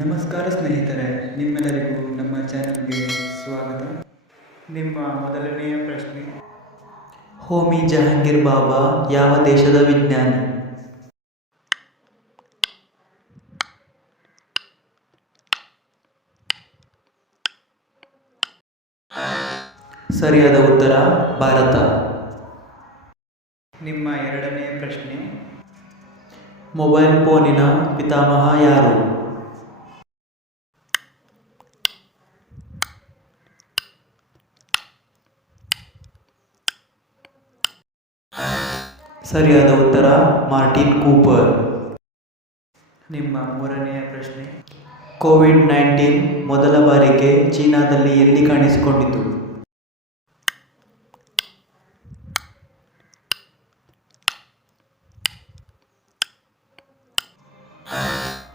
ನಮಸ್ಕಾರ ಸ್ನೇಹಿತರೆ, ನಿಮ್ಮೆಲ್ಲರಿಗೂ ನಮ್ಮ ಚಾನಲ್ಗೆ ಸ್ವಾಗತ. ನಿಮ್ಮ ಮೊದಲನೆಯ ಪ್ರಶ್ನೆ, ಹೋಮಿ ಜಹಾಂಗೀರ್ ಬಾಬಾ ಯಾವ ದೇಶದ ವಿಜ್ಞಾನಿ? ಸರಿಯಾದ ಉತ್ತರ ಭಾರತ. ನಿಮ್ಮ ಎರಡನೆಯ ಪ್ರಶ್ನೆ, ಮೊಬೈಲ್ ಫೋನಿನ ಪಿತಾಮಹ ಯಾರು? ಸರಿಯಾದ ಉತ್ತರ ಮಾರ್ಟಿನ್ ಕೂಪರ್. ನಿಮ್ಮ ಮೂರನೆಯ ಪ್ರಶ್ನೆ, ಕೋವಿಡ್-19 ಮೊದಲ ಬಾರಿಗೆ ಚೀನಾದಲ್ಲಿ ಎಲ್ಲಿ ಕಾಣಿಸಿಕೊಂಡಿತು?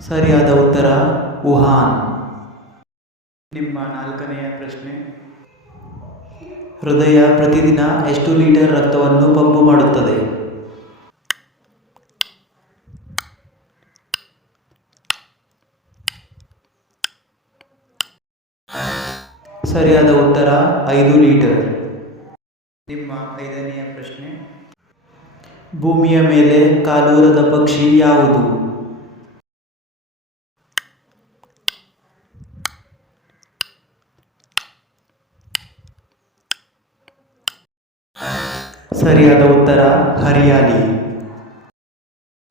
ಸರಿಯಾದ ಉತ್ತರ ವುಹಾನ್. ನಿಮ್ಮ ನಾಲ್ಕನೆಯ ಪ್ರಶ್ನೆ, ಹೃದಯ ಪ್ರತಿದಿನ ಎಷ್ಟು ಲೀಟರ್ ರಕ್ತವನ್ನು ಪಂಪ್ ಮಾಡುತ್ತದೆ? ಸರಿಯಾದ ಉತ್ತರ 5 ಲೀಟರ್. ನಿಮ್ಮ ಐದನೆಯ ಪ್ರಶ್ನೆ, ಭೂಮಿಯ ಮೇಲೆ ಕಾಲೂರದ ಪಕ್ಷಿ ಯಾವುದು? ಸರಿಯಾದ ಉತ್ತರ ಹರಿಯಾಲಿ.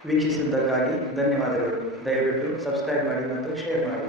ವೀಕ್ಷಿಸಿದ್ದಕ್ಕಾಗಿ ಧನ್ಯವಾದಗಳು. ದಯವಿಟ್ಟು ಸಬ್ಸ್ಕ್ರೈಬ್ ಮಾಡಿ ಮತ್ತು ಶೇರ್ ಮಾಡಿ.